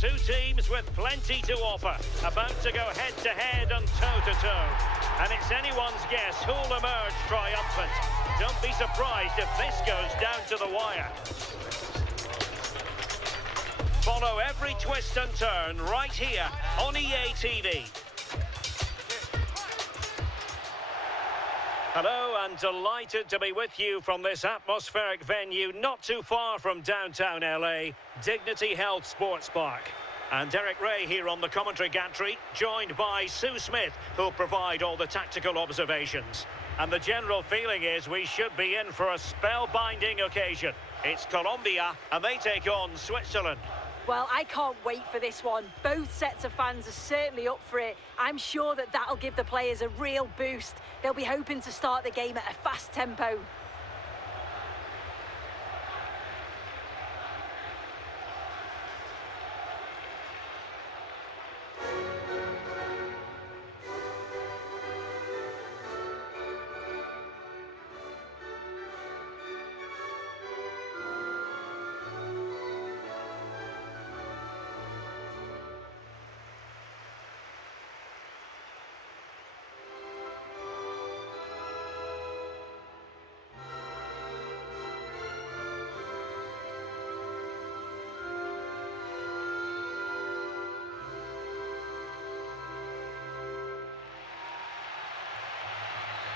Two teams with plenty to offer, about to go head-to-head and toe-to-toe. And it's anyone's guess who'll emerge triumphant. Don't be surprised if this goes down to the wire. Follow every twist and turn right here on EA TV. Hello, and delighted to be with you from this atmospheric venue not too far from downtown LA, Dignity Health Sports Park. And Derek Ray here on the commentary gantry, joined by Sue Smith, who'll provide all the tactical observations. And the general feeling is we should be in for a spellbinding occasion. It's Colombia, and they take on Switzerland. Well, I can't wait for this one. Both sets of fans are certainly up for it. I'm sure that that'll give the players a real boost. They'll be hoping to start the game at a fast tempo.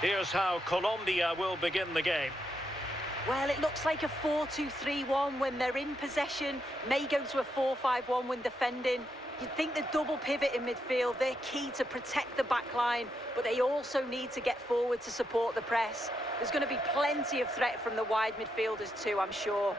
Here's how Colombia will begin the game. Well, it looks like a 4-2-3-1 when they're in possession. May go to a 4-5-1 when defending. You'd think the double pivot in midfield, they're key to protect the back line, but they also need to get forward to support the press. There's going to be plenty of threat from the wide midfielders too, I'm sure.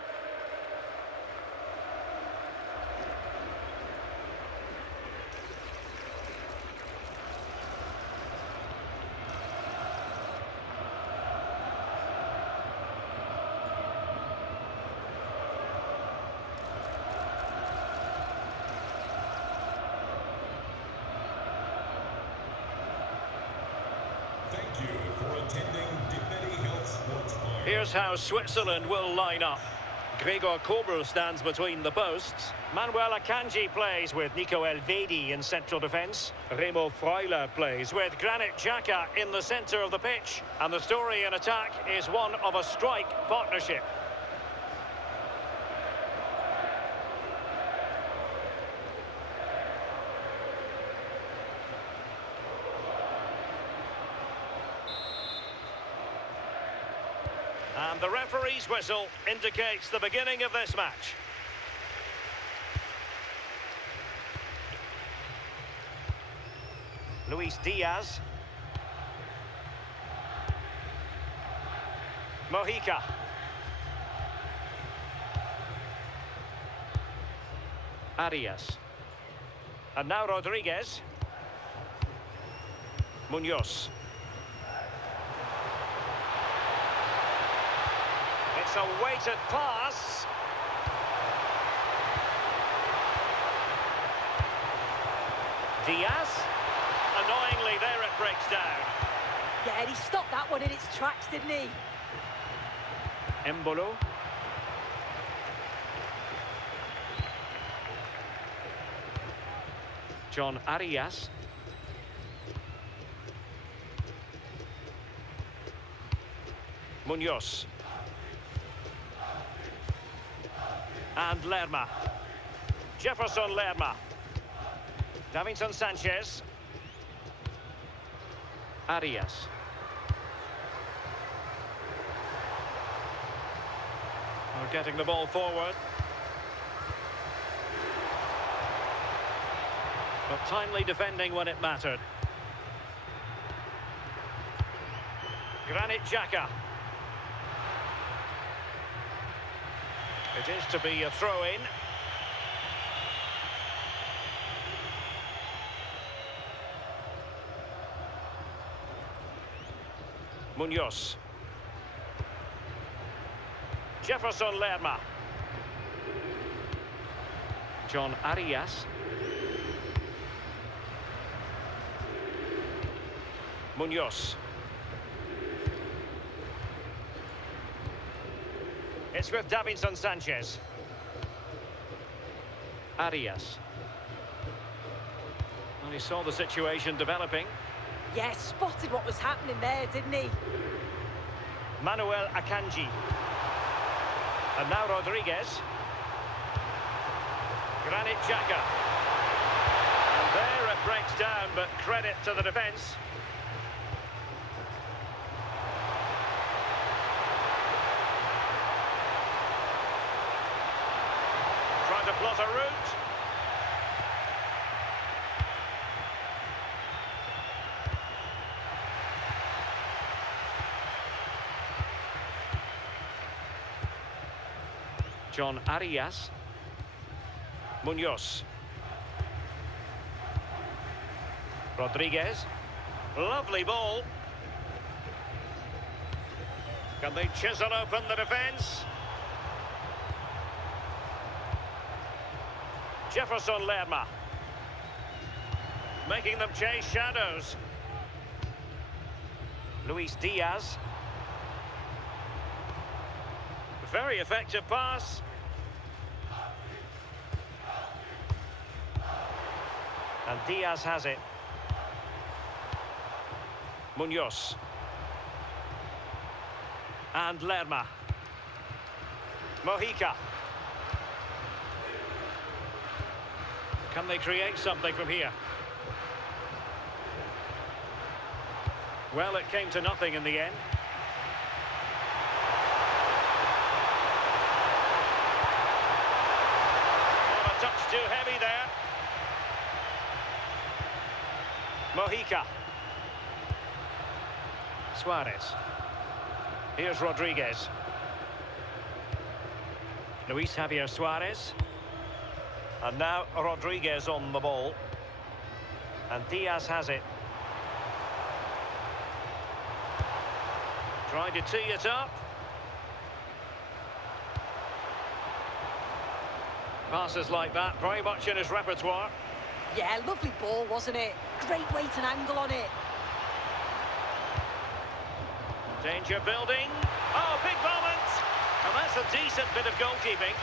Here's how Switzerland will line up. Gregor Kobel stands between the posts. Manuel Akanji plays with Nico Elvedi in central defence. Remo Freuler plays with Granit Xhaka in the centre of the pitch. And the story in attack is one of a strike partnership. And the referee's whistle indicates the beginning of this match. Luis Diaz. Mojica. Arias. And now Rodriguez. Munoz. It's a weighted pass. Diaz. Annoyingly, there it breaks down. Yeah, and he stopped that one in its tracks, didn't he? Embolo. John Arias. Munoz. And Lerma. Jefferson Lerma. Davinson Sanchez. Arias. We're getting the ball forward. But timely defending when it mattered. Granit Xhaka. It is to be a throw-in. Munoz. Jefferson Lerma. John Arias. Munoz. It's with Davinson Sanchez. Arias. he saw the situation developing. Yeah, spotted what was happening there, didn't he? Manuel Akanji. And now Rodriguez. Granit Xhaka. And there it breaks down, but credit to the defence. Trying to plot a route. John Arias. Munoz. Rodriguez. Lovely ball. Can they chisel open the defence? Jefferson Lerma. Making them chase shadows. Luis Diaz. Very effective pass. And Diaz has it. Munoz. And Lerma. Mojica. Can they create something from here? Well, it came to nothing in the end. Not a touch too heavy there. Mojica. Suarez. Here's Rodriguez. Luis Javier Suarez. And now Rodriguez on the ball. And Diaz has it. Trying to tee it up. Passes like that, very much in his repertoire. Yeah, lovely ball, wasn't it? Great weight and angle on it. Danger building. Oh, big moment. And that's a decent bit of goalkeeping.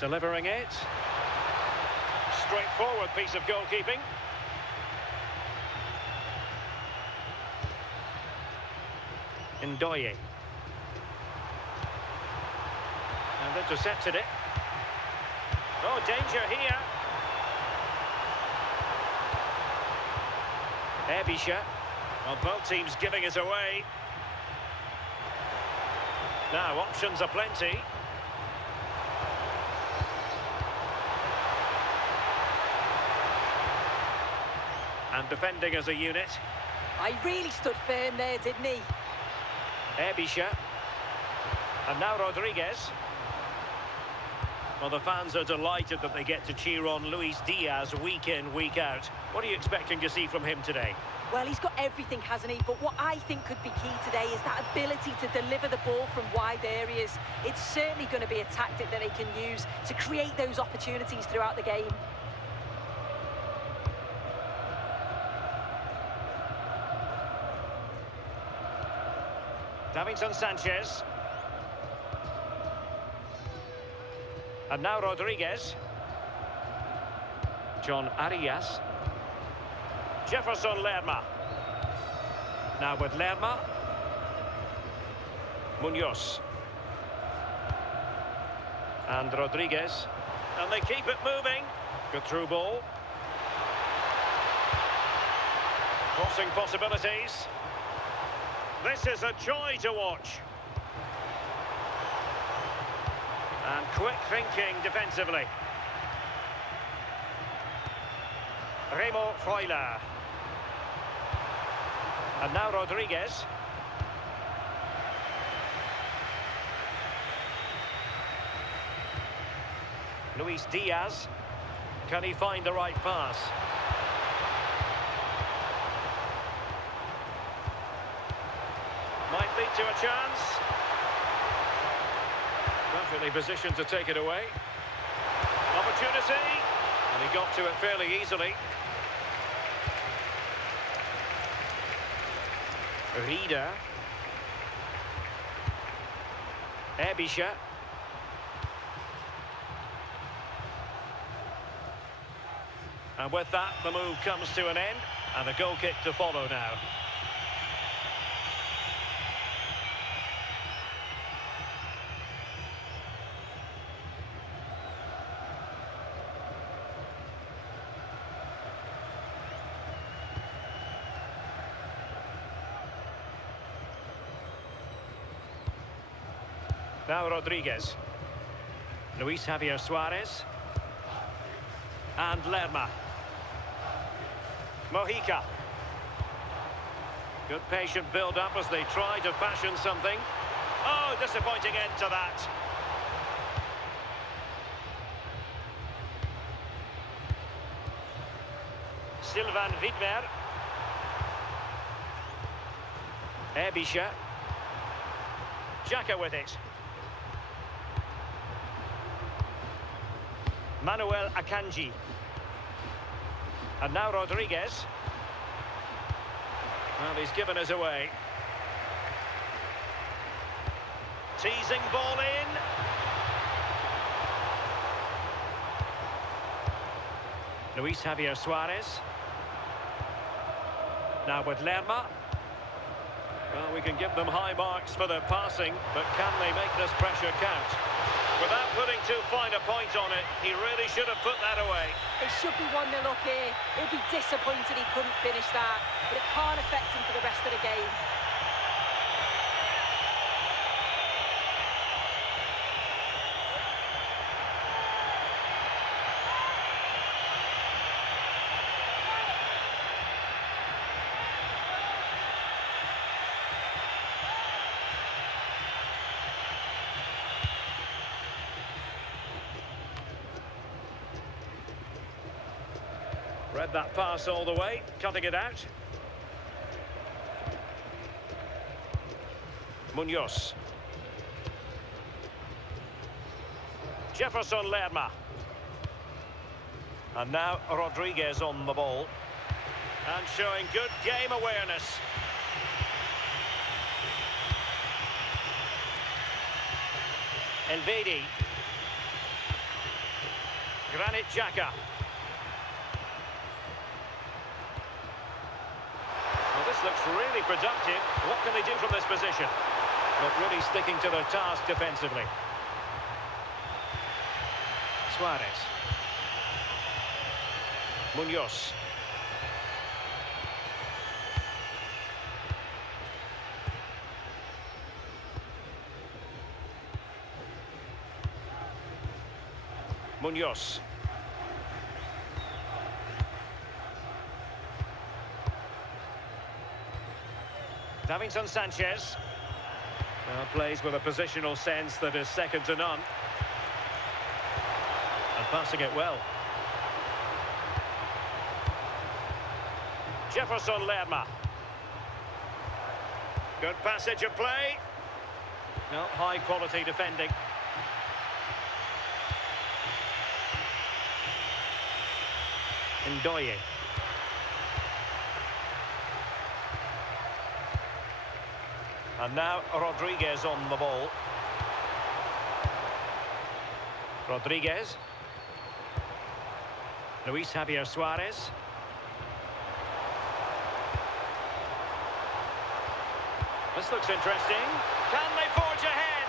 Delivering it. Straightforward piece of goalkeeping. Ndoye. And intercepted it. Oh, danger here. Ebisha. Well, both teams giving it away. Now, options are plenty. And defending as a unit. I really stood firm there, didn't he? Ebisha. And now Rodriguez. Well, the fans are delighted that they get to cheer on Luis Diaz week in, week out. What are you expecting to see from him today? Well, he's got everything, hasn't he? But what I think could be key today is that ability to deliver the ball from wide areas. It's certainly going to be a tactic that they can use to create those opportunities throughout the game. Davinson Sanchez. And now Rodriguez. John Arias. Jefferson Lerma. Now with Lerma. Munoz. And Rodriguez. And they keep it moving. Good through ball. Crossing possibilities. This is a joy to watch. And quick thinking defensively. Remo Freuler. And now Rodriguez. Luis Diaz. Can he find the right pass? Might lead to a chance. Perfectly positioned to take it away. Well, opportunity. And he got to it fairly easily. Rida. Ebisha. And with that, the move comes to an end. And a goal kick to follow now. Now Rodriguez. Luis Javier Suarez. And Lerma. Mojica. Good patient build-up as they try to fashion something. Oh, disappointing end to that. Sylvain Widmer. Ebisha. Xhaka with it. Manuel Akanji. And now Rodriguez. Well, he's given us away. Teasing ball in. Luis Javier Suarez. Now with Lerma. Well, we can give them high marks for their passing, but can they make this pressure count? Without putting too fine a point on it, he really should have put that away. It should be 1-0 up here. He'll be disappointed he couldn't finish that, but it can't affect him for the rest of the game. Read that pass all the way, cutting it out. Munoz. Jefferson Lerma. And now Rodriguez on the ball. And showing good game awareness. Elvedi. Granit Xhaka. This looks really productive. What can they do from this position? But really sticking to their task defensively. Suarez. Munoz. Munoz. Davinson Sanchez. Plays with a positional sense that is second to none. And passing it well. Jefferson Lerma. Good passage of play. No, high quality defending. Ndoye. And now Rodriguez on the ball. Rodriguez. Luis Javier Suarez. This looks interesting. Can they forge ahead?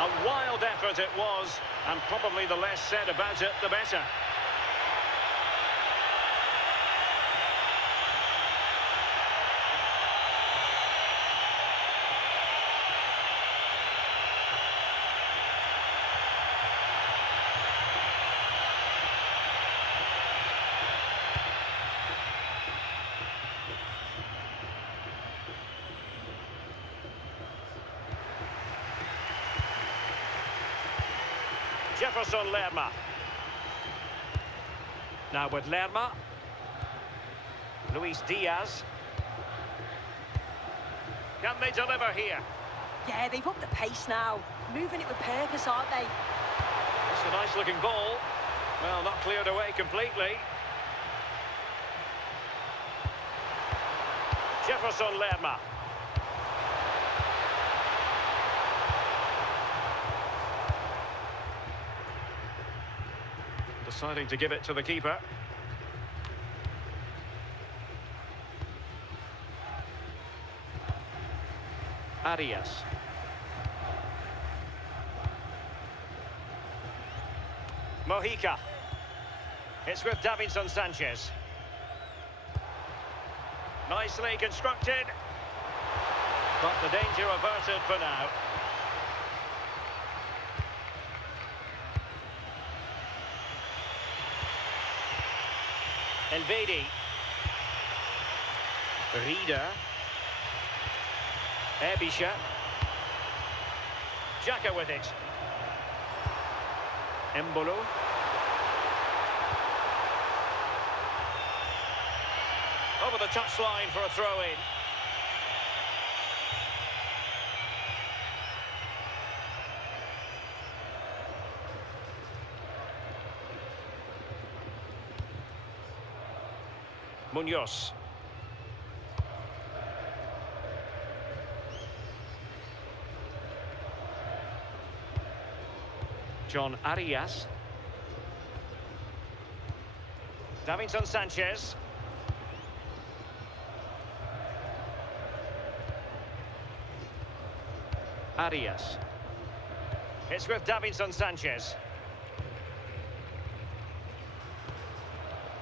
A wild effort it was, and probably the less said about it, the better. Jefferson Lerma. Now with Lerma. Luis Diaz. Can they deliver here? Yeah, they've upped the pace now. Moving it with purpose, aren't they? It's a nice looking ball. Well, not cleared away completely. Jefferson Lerma. Deciding to give it to the keeper. Arias. Mojica. It's with Davinson Sanchez. Nicely constructed. But the danger averted for now. Elvedi. Rieder. Ebisha. Xhaka with it. Embolo. Over the touchline for a throw-in. Munoz. John Arias. Davinson Sanchez. Arias. It's with Davinson Sanchez.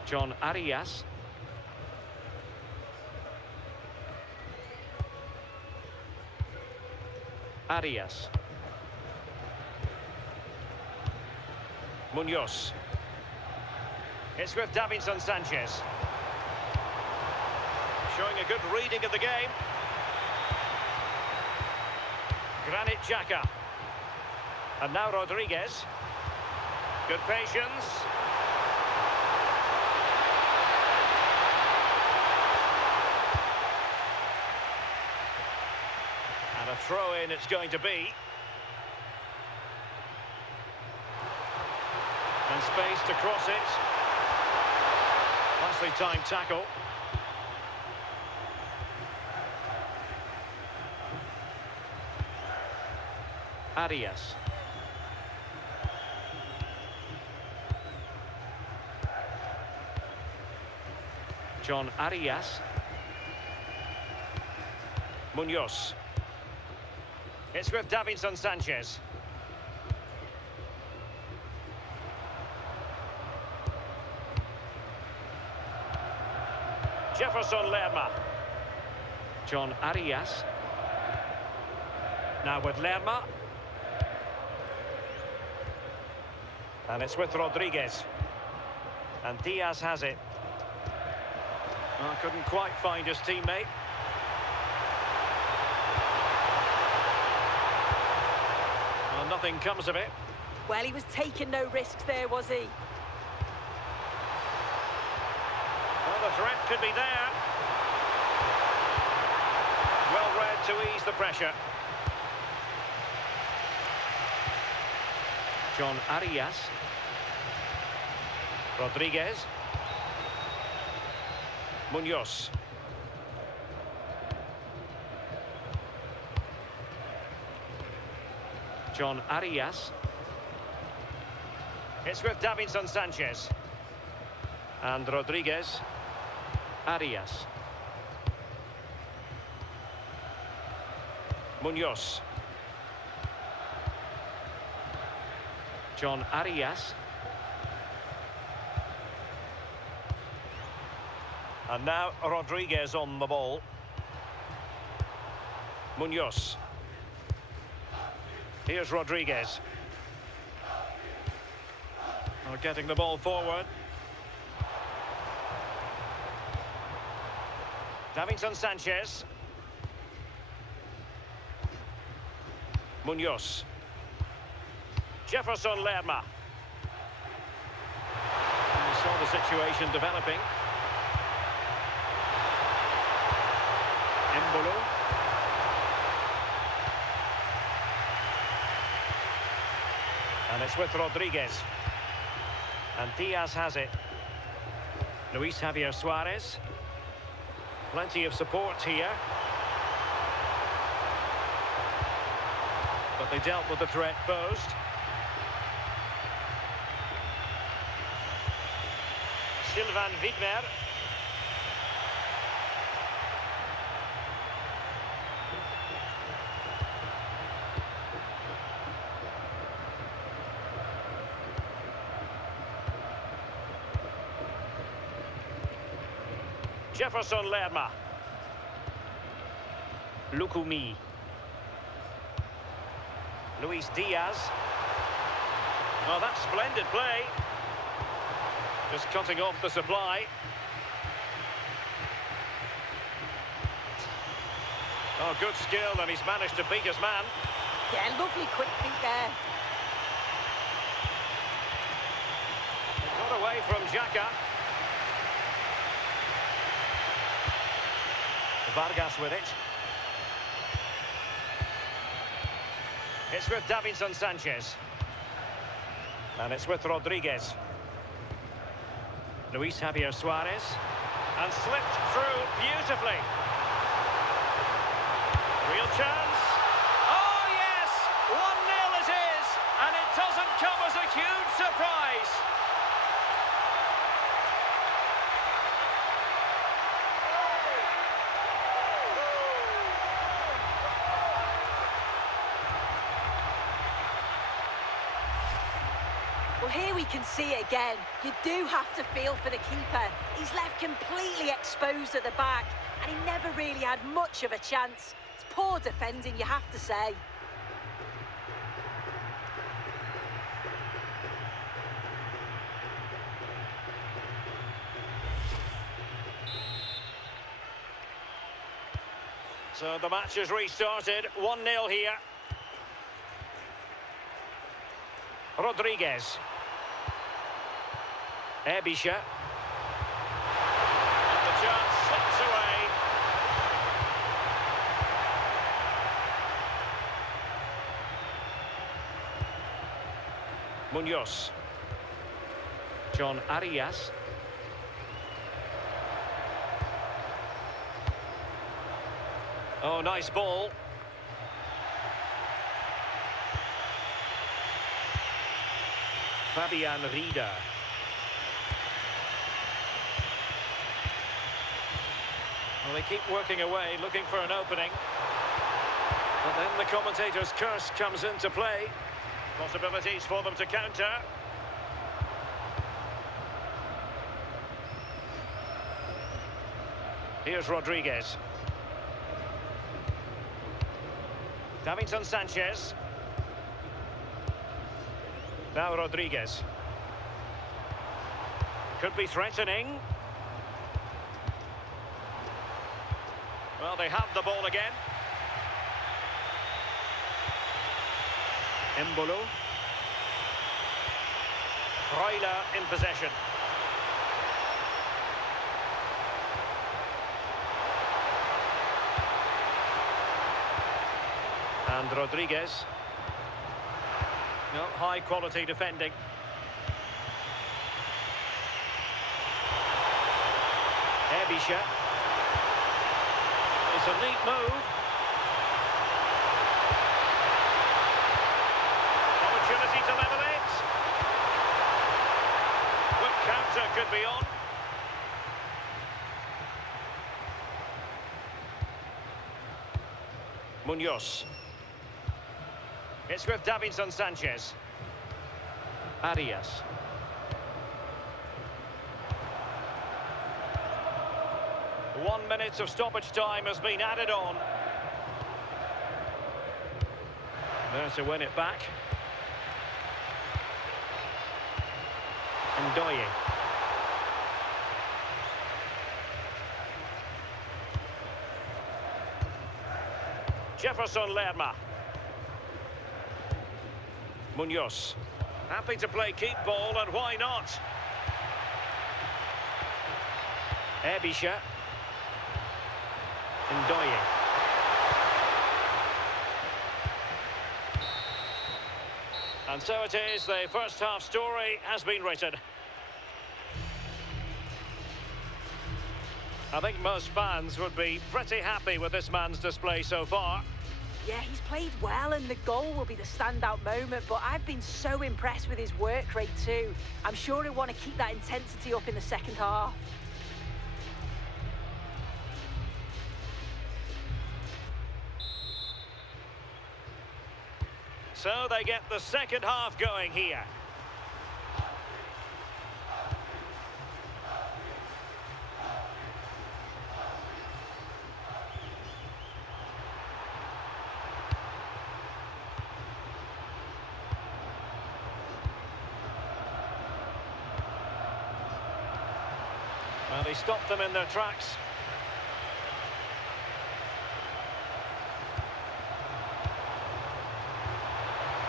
John Arias. Arias. Munoz. It's with Davinson Sanchez. Showing a good reading of the game. Granit Xhaka. And now Rodriguez. Good patience. And a throw-in it's going to be. And space to cross it. Nicely timed tackle. Arias. John Arias. Munoz. It's with Davinson Sanchez. Jefferson Lerma. John Arias. Now with Lerma. And it's with Rodriguez. And Diaz has it. Oh, couldn't quite find his teammate. Well, nothing comes of it. Well, he was taking no risks there, was he? Well, the threat could be there. Well read to ease the pressure. John Arias. Rodriguez. Munoz. John Arias. It's with Davinson Sanchez. And Rodriguez. Arias. Munoz. John Arias. And now Rodriguez on the ball. Munoz. Here's Rodriguez. Oh, getting the ball forward. Davinson Sanchez. Munoz. Jefferson Lerma. We saw the situation developing. Embolo. And it's with Rodriguez. And Diaz has it. Luis Javier Suarez. Plenty of support here. But they dealt with the threat posed. Sylvain Widmer. Jefferson Lerma. Lukumi. Luis Diaz. Oh, that's splendid play. Just cutting off the supply. Oh, good skill, and he's managed to beat his man. Yeah, lovely quick feet there. Got away from Xhaka. Vargas with it. It's with Davinson Sanchez. And it's with Rodriguez. Luis Javier Suarez. And slipped through beautifully. Real chance. Oh, yes! 1-0 it is. And it doesn't come as a huge surprise. Well, here we can see it again. You do have to feel for the keeper. He's left completely exposed at the back, and he never really had much of a chance. It's poor defending, you have to say. So the match has restarted. 1-0 here. Rodriguez. Ebisha. And the chance slips away. Munoz. John Arias. Oh, nice ball. Fabian Rieder. Well, they keep working away, looking for an opening. But then the commentator's curse comes into play. Possibilities for them to counter. Here's Rodriguez. Davinson Sanchez. Now Rodriguez. Could be threatening. Well, they have the ball again. Embolo. Freuler in possession. And Rodriguez. No, high quality defending. Ebisha. It's a neat move. Opportunity to level it. Quick counter could be on. Munoz. It's with Davinson Sanchez. Arias. One minute of stoppage time has been added on. There to win it back. Ndoye. Jefferson Lerma. Munoz. Happy to play keep ball, and why not? Ebisha. Ndoye. And so it is, the first half story has been written. I think most fans would be pretty happy with this man's display so far. Yeah, he's played well and the goal will be the standout moment, but I've been so impressed with his work rate too. I'm sure he'll want to keep that intensity up in the second half. So they get the second half going here. Well, they stopped them in their tracks.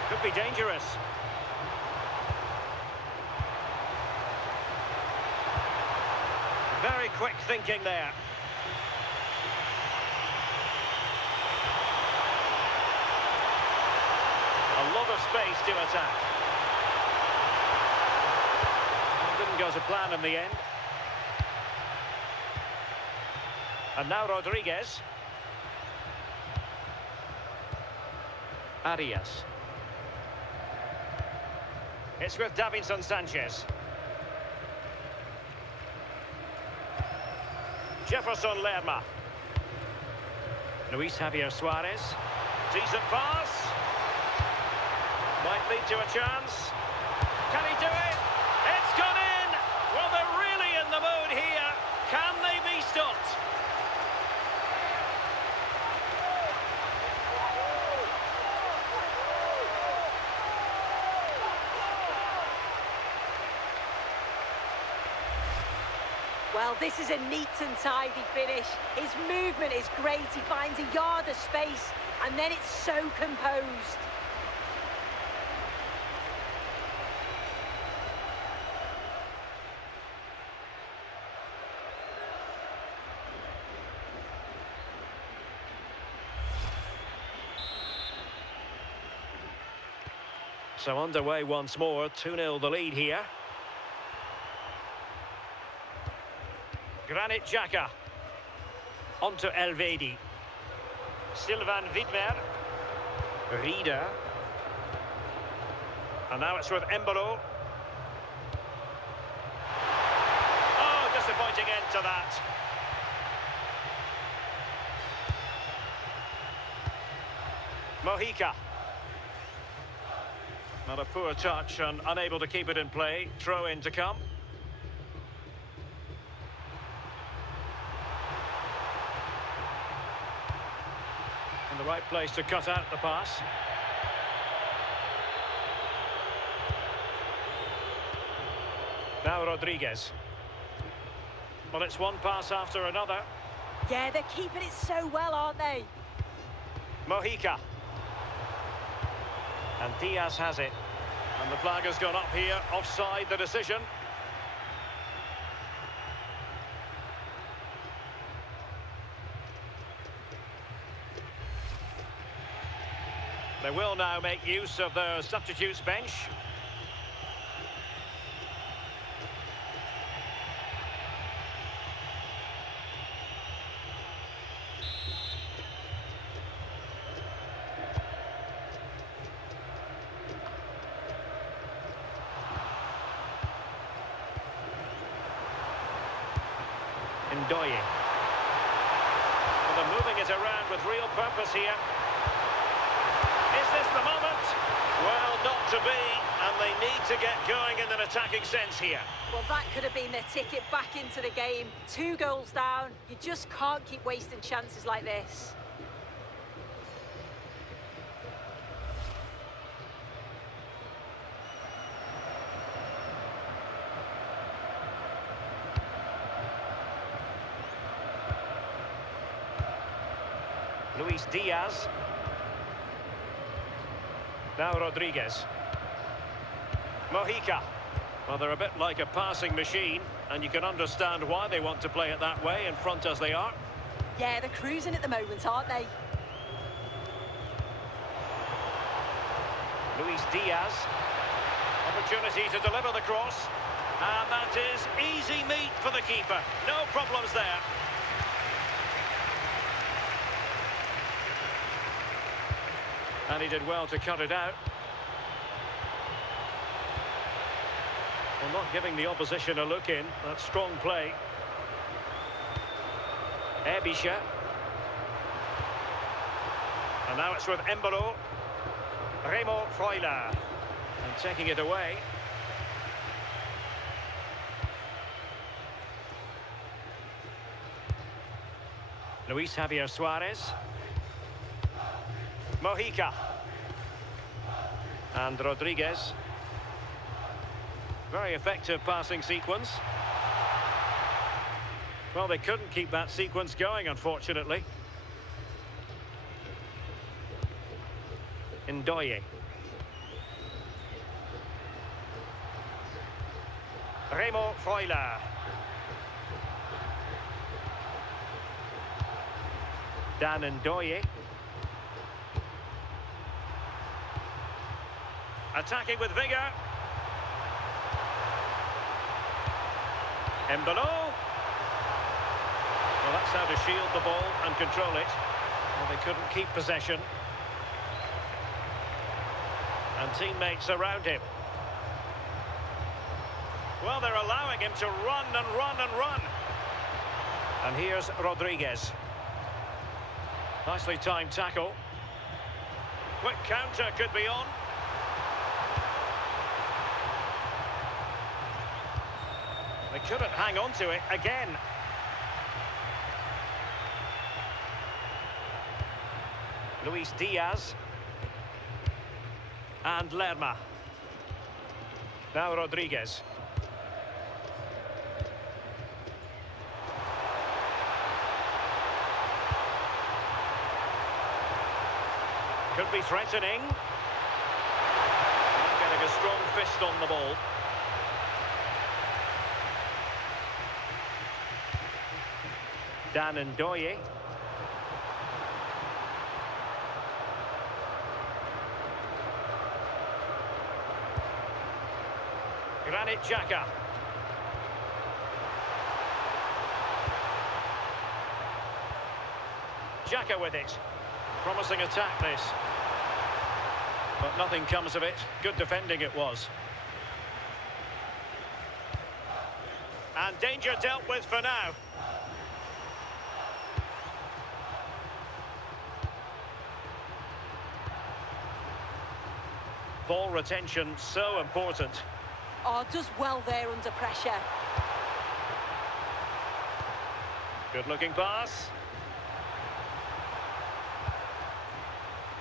Could be dangerous. Very quick thinking there. A lot of space to attack. Didn't go to plan in the end. And now Rodriguez. Arias. It's with Davinson Sanchez. Jefferson Lerma. Luis Javier Suarez. Decent pass. Might lead to a chance. Can he do it? It's gone in! Well, they're really in the mood here. Can they be stopped? Well, this is a neat and tidy finish. His movement is great. He finds a yard of space, and then it's so composed. So underway once more, 2-0 the lead here. Granit Xhaka. Onto Elvedi. Sylvain Widmer. Rieder. And now it's with Embolo. Oh, disappointing end to that. Mojica. Not a poor touch and unable to keep it in play. Throw in to come. In the right place to cut out the pass. Now Rodriguez. Well, it's one pass after another. Yeah, they're keeping it so well, aren't they? Mojica. And Diaz has it. And the flag has gone up here. Offside the decision. They will now make use of their substitutes bench. Ndoye. Well, they're moving it around with real purpose here. Is this the moment? Well, not to be, and they need to get going in an attacking sense here. Well, that could have been their ticket back into the game. 2 goals down. You just can't keep wasting chances like this. Luis Diaz. Now Rodriguez. Mojica. Well, they're a bit like a passing machine, and you can understand why they want to play it that way, in front as they are. Yeah, they're cruising at the moment, aren't they? Luis Diaz. Opportunity to deliver the cross. And that is easy meat for the keeper. No problems there. And he did well to cut it out. Well, not giving the opposition a look in. That's strong play. Ebisha. And now it's with Embolo. Remo Freuler. And taking it away. Luis Javier Suarez. Mojica. And Rodriguez. Very effective passing sequence. Well, they couldn't keep that sequence going, unfortunately. Ndoye. Remo Freuler. Dan Ndoye. Attacking with vigour. Embolo. Well, that's how to shield the ball and control it. Well, they couldn't keep possession. And teammates around him. Well, they're allowing him to run and run and run. And here's Rodriguez. Nicely timed tackle. Quick counter could be on. They couldn't hang on to it again. Luis Diaz. And Lerma. Now Rodriguez. Could be threatening. And getting a strong fist on the ball. Dan Ndoye. Granit Xhaka. Xhaka with it. Promising attack, this. But nothing comes of it. Good defending it was. And danger dealt with for now. Ball retention so important. Oh, does well there under pressure. Good looking pass.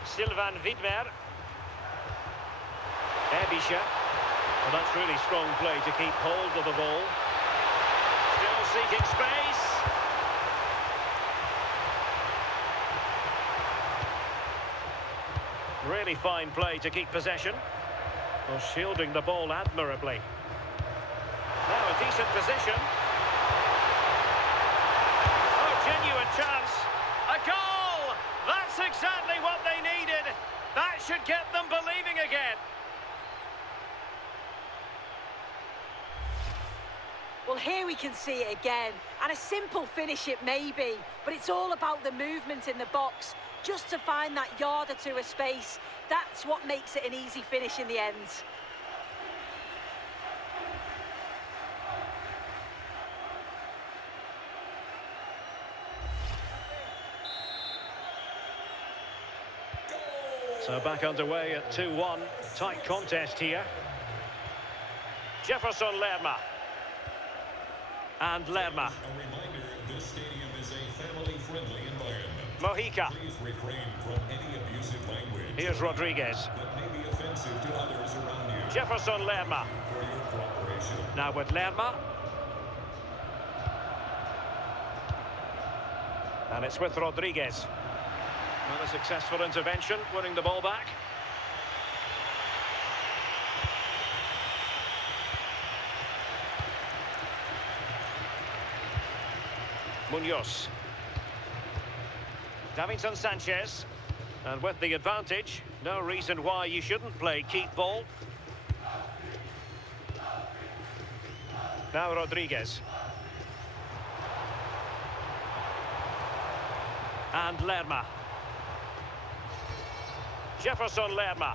Sylvain Widmer. Ebisha. Well, that's really strong play to keep hold of the ball. Still seeking space. Really fine play to keep possession. Well, shielding the ball admirably. Now a decent position. Oh, genuine chance. A goal! That's exactly what they needed. That should get them believing again. Well, here we can see it again. And a simple finish it may be, but it's all about the movement in the box. Just to find that yard or two of space. That's what makes it an easy finish in the end. So back underway at 2-1. Tight contest here. Jefferson Lerma. And Lerma. A reminder, this stadium is a family-friendly environment. Mojica. Please refrain from any abusive language. Here's Rodriguez. That may be offensive to others around you. Jefferson Lerma. For your cooperation. Now with Lerma. And it's with Rodriguez. Another successful intervention, winning the ball back. Munoz. Davinson Sanchez. And with the advantage, no reason why you shouldn't play keep ball. Now Rodriguez. And Lerma. Jefferson Lerma.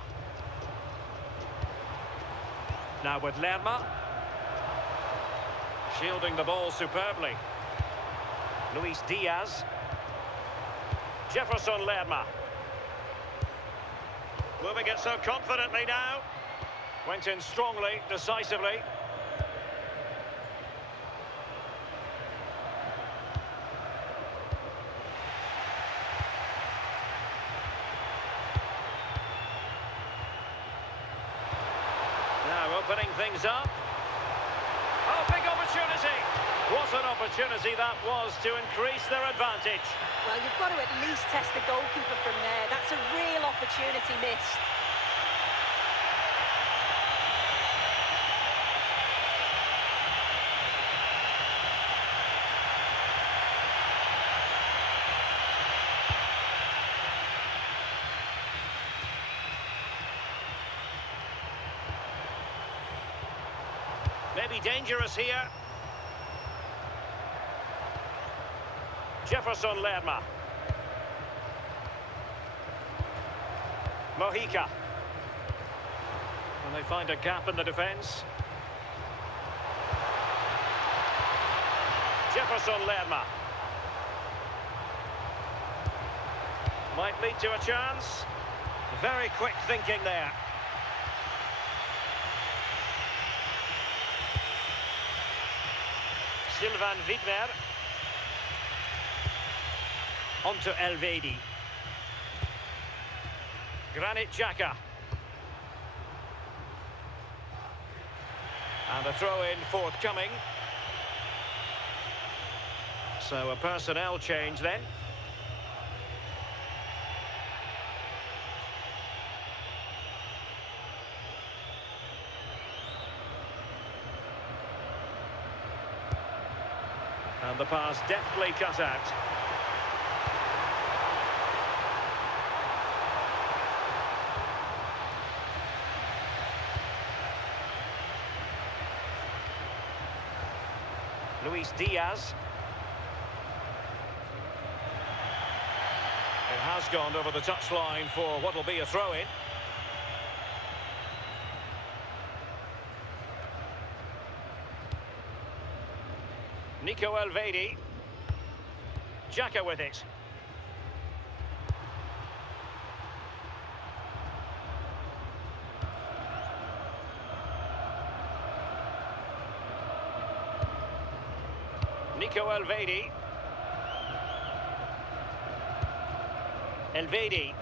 Now with Lerma. Shielding the ball superbly. Luis Diaz. Jefferson Lerma. Moving it so confidently now. Went in strongly, decisively. Now opening things up. Oh, big opportunity. What an opportunity that was to increase their advantage. Well, you've got to at least test the goalkeeper from there. That's a real opportunity missed. Maybe dangerous here. Jefferson Lerma. Mojica. And they find a gap in the defence. Jefferson Lerma. Might lead to a chance. Very quick thinking there. Sylvain Widmer. On to Elvedi. Granit Xhaka. And a throw-in forthcoming. So a personnel change then. And the pass deftly cut out. Luis Diaz. It has gone over the touchline for what will be a throw-in. Nico Elvedi. Xhaka with it. Nico Elvedi. Elvedi.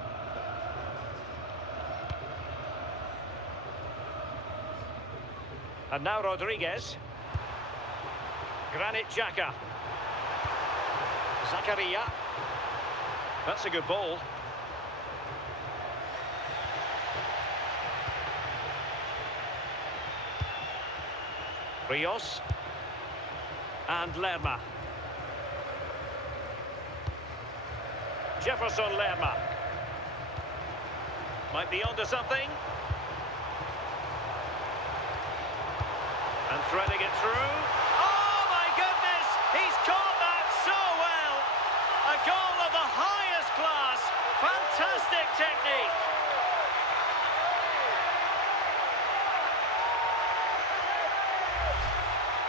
And now Rodriguez. Granit Xhaka. Zakaria. That's a good ball. Rios. And Lerma. Jefferson Lerma. Might be onto something. And threading it through. Oh my goodness! He's caught that so well! A goal of the highest class. Fantastic technique.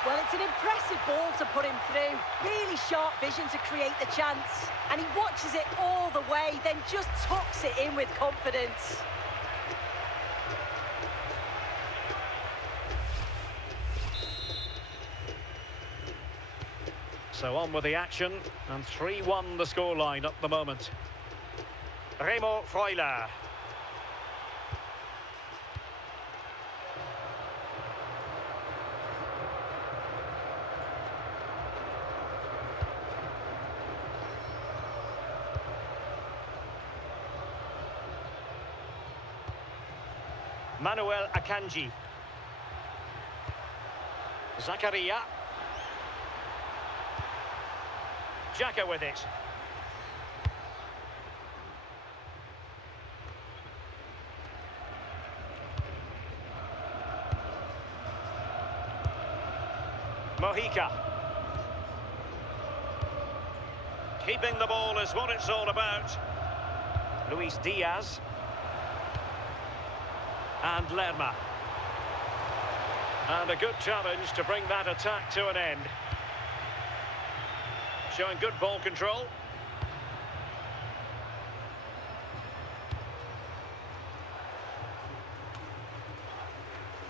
Well, it's an impressive ball to put him through. Really sharp vision to create the chance. And he watches it all the way, then just tucks it in with confidence. So on with the action, and 3-1 the scoreline at the moment. Remo Freuler. Manuel Akanji. Zakaria. Xhaka with it. Mojica. Keeping the ball is what it's all about. Luis Diaz. And Lerma. And a good challenge to bring that attack to an end. Showing good ball control.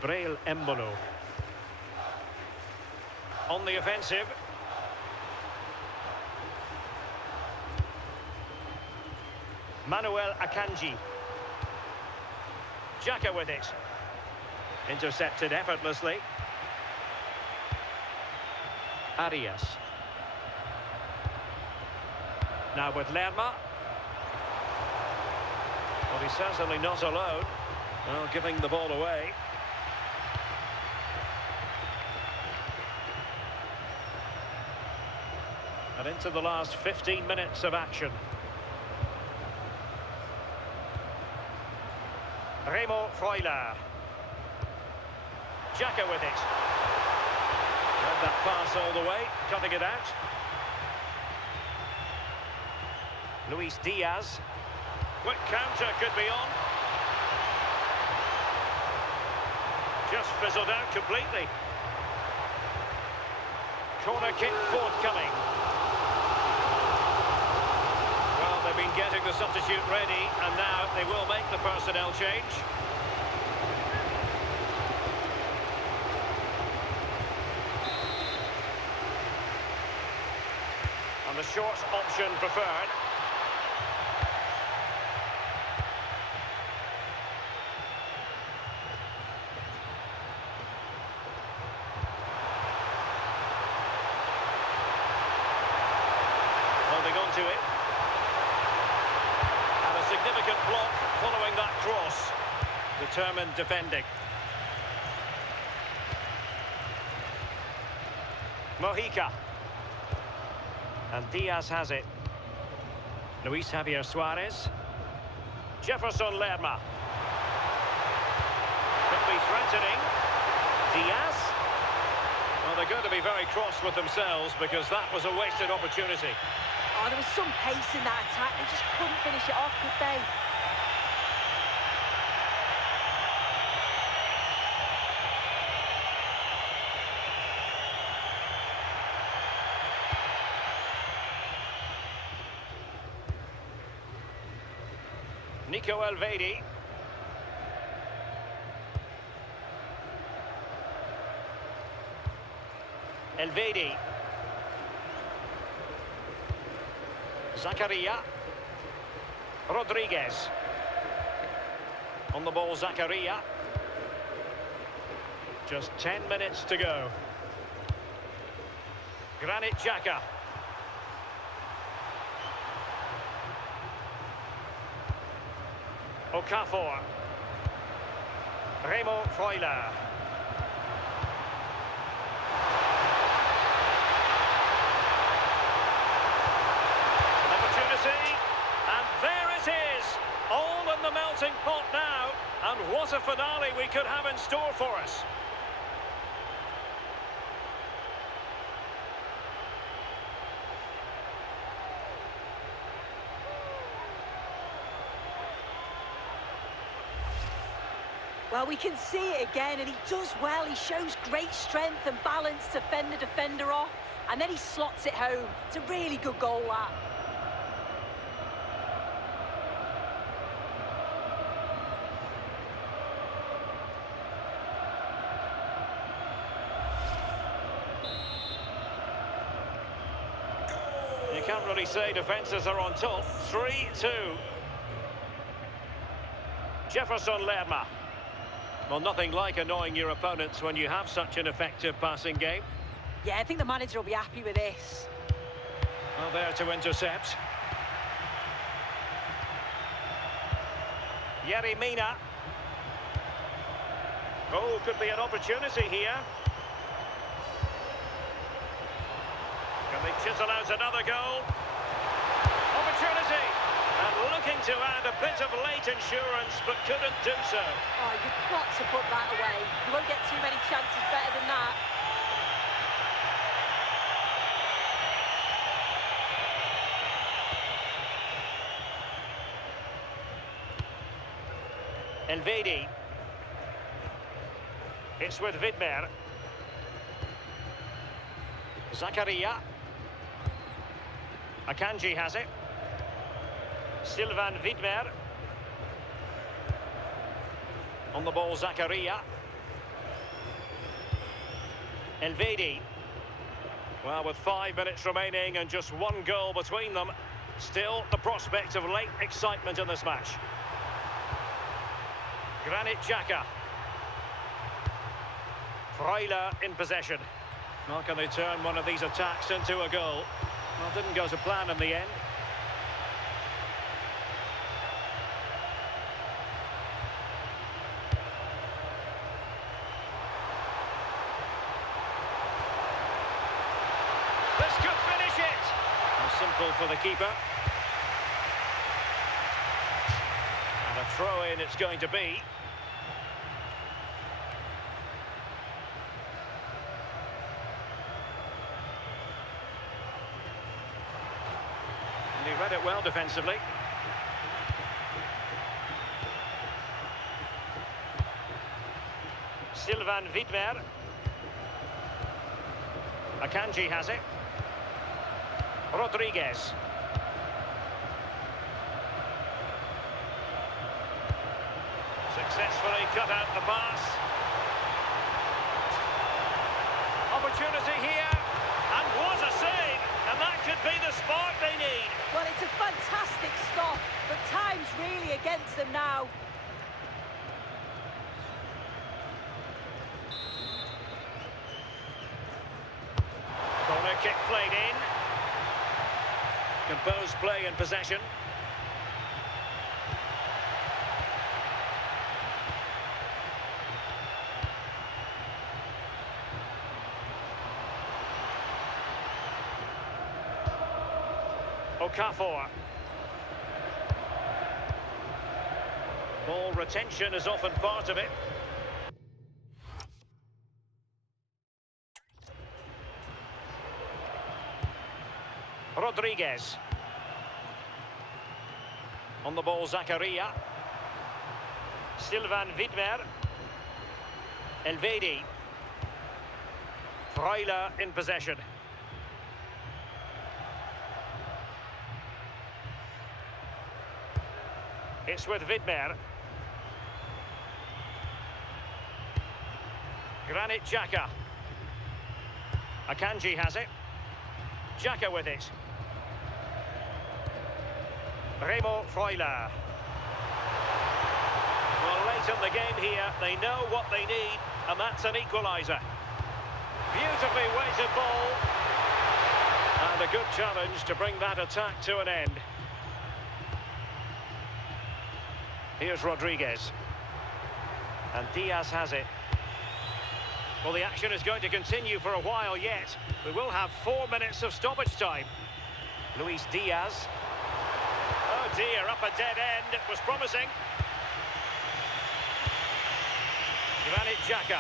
Braille Embolo. On the offensive. Manuel Akanji. Xhaka with it. Intercepted effortlessly. Arias. Now with Lerma. Well, he's certainly not alone. Well, giving the ball away. And into the last 15 minutes of action. Remo Freuler. Xhaka with it. Read that pass all the way, cutting it out. Luis Diaz. Quick counter could be on. Just fizzled out completely. Corner kick forthcoming. Well, they've been getting the substitute ready, and now they will make the personnel change. And the short option preferred. Holding on to it. And a significant block following that cross. Determined defending. Mojica. And Diaz has it. Luis Javier Suarez. Jefferson Lerma. Could be threatening. Diaz. Well, they're going to be very cross with themselves because that was a wasted opportunity. Oh, there was some pace in that attack. They just couldn't finish it off, could they? Nico Elvedi. Elvedi. Zakaria. Rodriguez. On the ball, Zakaria. Just 10 minutes to go. Granit Xhaka. Okafor. Remo Freuler. Opportunity, and there it is, all in the melting pot now, and what a finale we could have in store for us. Well, we can see it again, and he does well. He shows great strength and balance to fend the defender off, and then he slots it home. It's a really good goal, that. You can't really say defences are on top. 3-2. Jefferson Lerma. Well, nothing like annoying your opponents when you have such an effective passing game. Yeah, I think the manager will be happy with this. Well, there to intercept. Yerry Mina. Oh, could be an opportunity here. Can they chisel out another goal? Opportunity! And looking to add a bit of late insurance, but couldn't do so. Oh, you've got to put that away. You won't get too many chances better than that. Elvedi. It's with Vidmer. Zakaria. Akanji has it. Sylvain Vidmer. On the ball, Zakaria. Elvedi. Well, with 5 minutes remaining and just one goal between them, still the prospect of late excitement in this match. Granit Xhaka. Freuler in possession. Well, can they turn one of these attacks into a goal? Well, didn't go to plan in the end. This could finish it. Simple for the keeper. And a throw-in it's going to be. And he read it well defensively. Sylvain Vidmer. Akanji has it. Rodriguez. Successfully cut out the pass. Opportunity here, and what a save! And that could be the spark they need. Well, it's a fantastic stop, but time's really against them now. Corner kick played in. Composed play in possession. Okafor. Ball retention is often part of it. Rodriguez. On the ball, Zakaria. Sylvain Vidmer. Elvedi. Freuler in possession. It's with Vidmer. Granit Xhaka. Akanji has it. Xhaka with it. Remo Freuler. Well, late in the game here, they know what they need, and that's an equaliser. Beautifully weighted ball. And a good challenge to bring that attack to an end. Here's Rodriguez. And Diaz has it. Well, the action is going to continue for a while yet. We will have 4 minutes of stoppage time. Luis Diaz. Oh dear, up a dead end. It was promising. Granit Xhaka.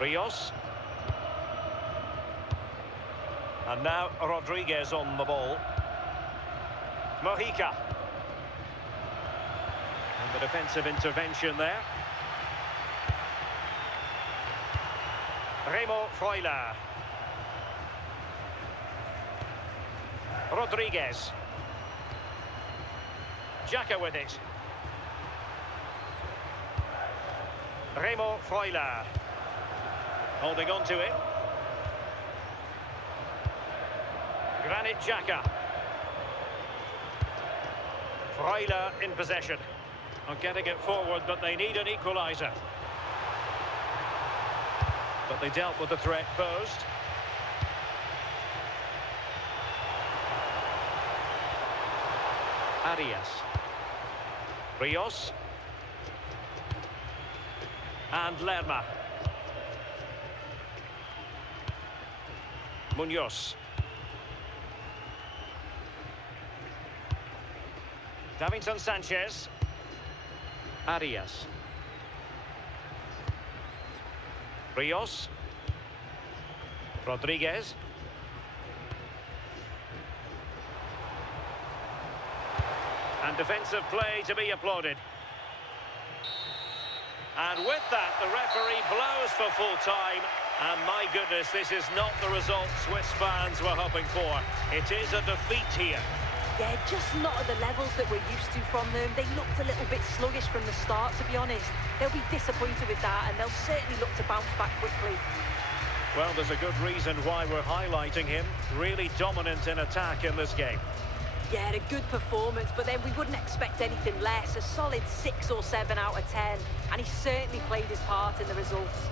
Rios. And now Rodriguez on the ball. Mojica. And the defensive intervention there. Remo Freuler. Rodriguez. Xhaka with it. Remo Freuler. Holding on to it. Granit Xhaka. Freuler in possession. Not getting it forward, but they need an equaliser. But they dealt with the threat posed. Arias. Rios. And Lerma. Munoz. Davinson Sanchez. Arias. Rios. Rodriguez. And defensive play to be applauded. And with that, the referee blows for full time. And my goodness, this is not the result Swiss fans were hoping for. It is a defeat here. Yeah, just not at the levels that we're used to from them. They looked a little bit sluggish from the start, to be honest. They'll be disappointed with that, and they'll certainly look to bounce back quickly. Well, there's a good reason why we're highlighting him. Really dominant in attack in this game. Yeah, a good performance, but then we wouldn't expect anything less. A solid 6 or 7 out of 10, and he certainly played his part in the results.